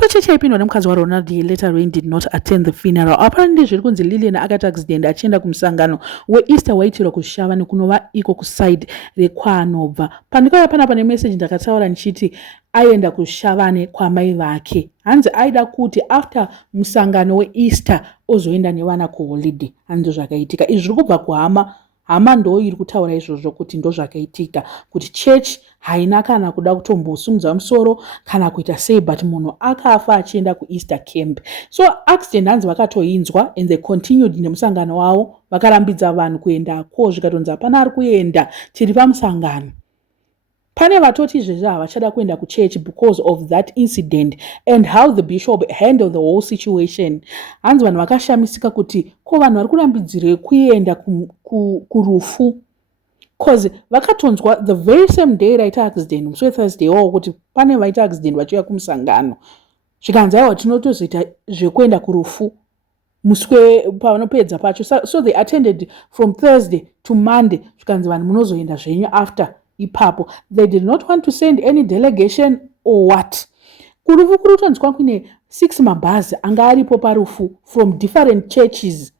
So chechi yaipindwa nemukadzi waRonald later Rain did not attend the funeral. Apparently zviri kunzi Lillian akati accident achienda kumusangano weEaster waitirwa kuShavani kunova iko kuside rekwaanobva. Pandikauya panapa nemessage ndakataura ndichiti aenda kuShavani kwamai vake. Hanzi aida kuti after musangano weEaster ozoenda nevana kuholiday. Hanzi zvakaitika. Izvi zviri kubva kuhama. Hama ndo iri kutaura izvozvo kuti ndo zvakaitika, kuti church haina kana kuda kutombosumudza musoro kana kuita sei, but munhu akafa achienda kuEaster camp. So accident hanzi vakatoinzwa and they continued nemusangano wavo, vakarambidza vanhu kuendako, zvikatonzi hapana ari kuenda, tiri pamusangano. Pane vatoti izvezvi havachada kuenda kuchurch because of that incident and how the bishop handled the whole situation. Hanzi vanhu vakashamisika kuti ko vanhu vari kurambidzirei kuenda kurufu, cause vakatonzwa the very same day raita accident, musi weThursday wavo, kuti pane vaita accident vachiuya kumusangano. Zvikanzi aiwa tinotozoita zvekuenda kurufu musi pavanopedza pacho. So they attended from Thursday to Monday. Zvikanzi vanhu munozoenda zvenyu after ipapo. They did not want to send any delegation or what. Kurufu kuri kutonzwa kune 6 mabhazi anga aripo parufu from different churches,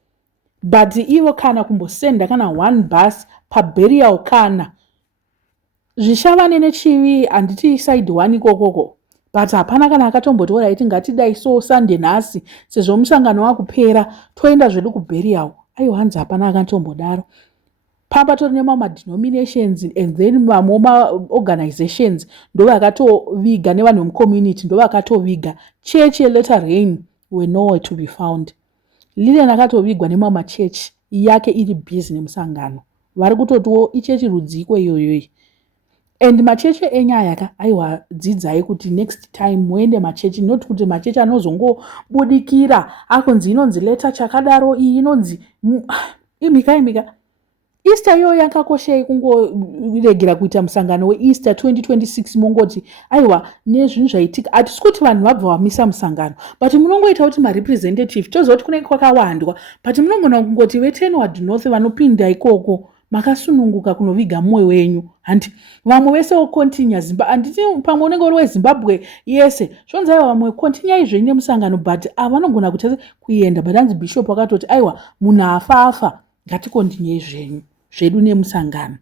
but ivo kana kumbosenda kana 1 bus paburial kana zvishavane nechivi handiti side 1 ikokoko, but hapana kana akatombotora aiti ngatidai so Sunday nhasi sezvo musangano wakupera toenda zvedu kuburial. Aiwa hanzi hapana akatombodaro. Pamba tori nemadenominations and then vamwe organizations ndo vakatoviga nevanhu mucommunity ndo vakatoviga. Church Latter Rain were nowhere to be found. Lilian akatovigwa nemachurch yake iri busy nemusangano. Vari kutotiwo ichechi rudziko iyoyoyi. And machechi enyaya ka aiwa dzidzai kuti next time muende machechi, not kuti machechi anozongobudikira akonzi inonzi leta chakadaro iyi inonzi imika. Easter yo yakakoshei kungoregera kuita musangano weEaster 2026 mongoti aiwa nezvinhu zvaitika. Hatisi kuti vanhu vabva vamisa musangano, but munongoita kuti marepresentative tozoti kunenge kwakawandwa, but munogona kungoti ve10 ward north vanopinda ikoko makasununguka kunoviga mumwe wenyu. Handi vamwe vese vokontinya handiti pamwe unenge uri weZimbabwe yese zvonzi aiwa vamwe kontinyai zvenyu nemusangano, but vanogona kuti kuenda. But hanzi bishop akatoti aiwa munhu afa ngatikontinyei zvenyu zvedu nemusangano.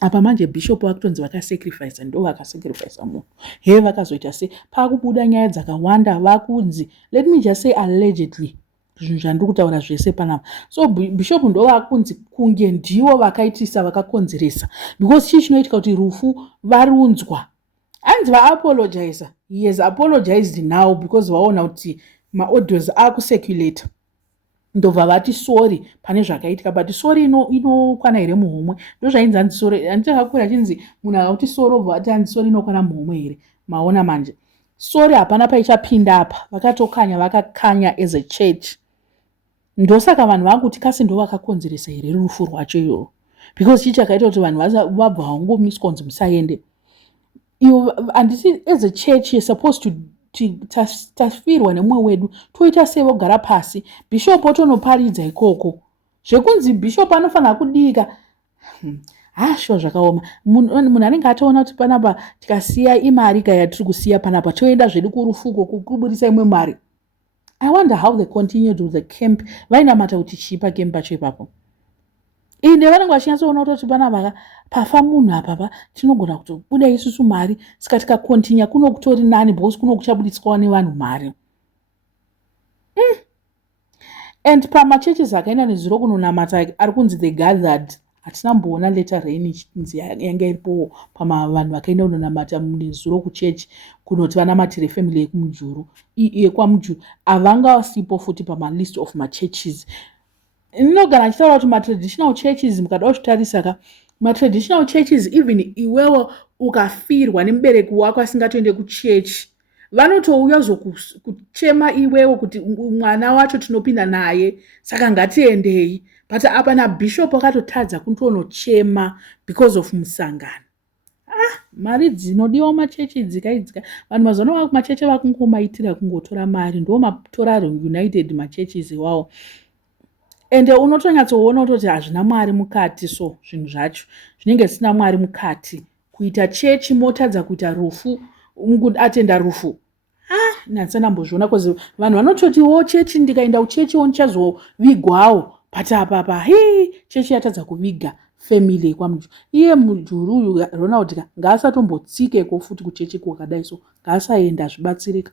Apa manje bishop vakutonzi vakasacrifice, ndo vakasacrifice munhu. He vakazoita se pakubuda nyaya dzakawanda vakunzi, let me just say allegedly, zvinhu zvandiri kutaura zvese panapa. So bishop ndo vakunzi kunge ndivo vakaitisa vakakonzeresa, because chii chinoitika kuti rufu varunzwa. Hanzi vaapologize. He has apologized now because vaona kuti maaudios akucirculate. Ndobva vati sorry pane zvakaitika, but sorry inokwana here muhomwe. Ndo zvainzi hanzi sorry. Handikakura chinzi munhu akauti sorry obva ati hanzi sorry inokwana muhomwe here. Maona manje sorry hapana paichapinda apa, vakatokanya vakakanya as a church. Ndosaka vanhu vakuti kasi ndo vakakonzeresa here rufu rwacho iroro, because chii chakaita kuti vanhu vabva vangomiswa kunzi musaende. Handiti as a church you're supposed to tafirwa nemumwe wedu toita sei vogara pasi, bishop otonoparidza ikoko zvekunzi bishop anofanira kudika. Shuwa zvakaoma. Munhu anenge atoona kuti panapa tikasiya imari kaya tiri kusiya panapa toenda zvedu kurufuko kubudisa imwe mari. I wonder how they continued with the camp. Vainamata kuti chipa camp pacho ipapo. Inde vanenge vachinatsoona kuti panapa pafa munhu apapa tinogona kutobuda isusu mari, saka tikakontinya kuno kutori nani because kuno kuchabuditswawo nevanhu mari. And pamachurches akaenda nezuro kunonamata ari kunzi the gathered, hatina mboona Latter Rain yanga iripo vanhu vakaenda kunonamata nezuro kuchechi kunoti vanamatire family yekwamujuru havanga wasipo futi pamalist of machurches. Ndinogara ndichitaura kuti matraditional churches mukada kuzvitarisa ka matraditional churches, even iwewo ukafirwa nemubereki wako asingatoende kuchechi, vanotouya kuchema iwewo kuti mwana wacho tinopinda naye saka ngatiendei. But apa nabishop akatotadza kutonochema because of musangano. Mari dzinodiwa machechi dzikaidzika. Vanhu mazoona machechi vakungomaitira kungotora mari, ndo matora United macheches iwawo. And unotonyatsoona kuti hazvina mwari mukati, so zvinhu zvacho zvinenge zvisina mwari mukati. Kuita chechi motadza kuita rufu, atenda rufu. Natsandambozviona kozi vanhu vanototiwo chechi ndikaenda kuchechiwo ndichazovigwawo but apa chechi yatadza kuviga family yekwaMujuru. Iye Mujuru uyu Ronald ngaasatombotsike futi kuchechi kwakadai so ngaasaenda zvibatsirika.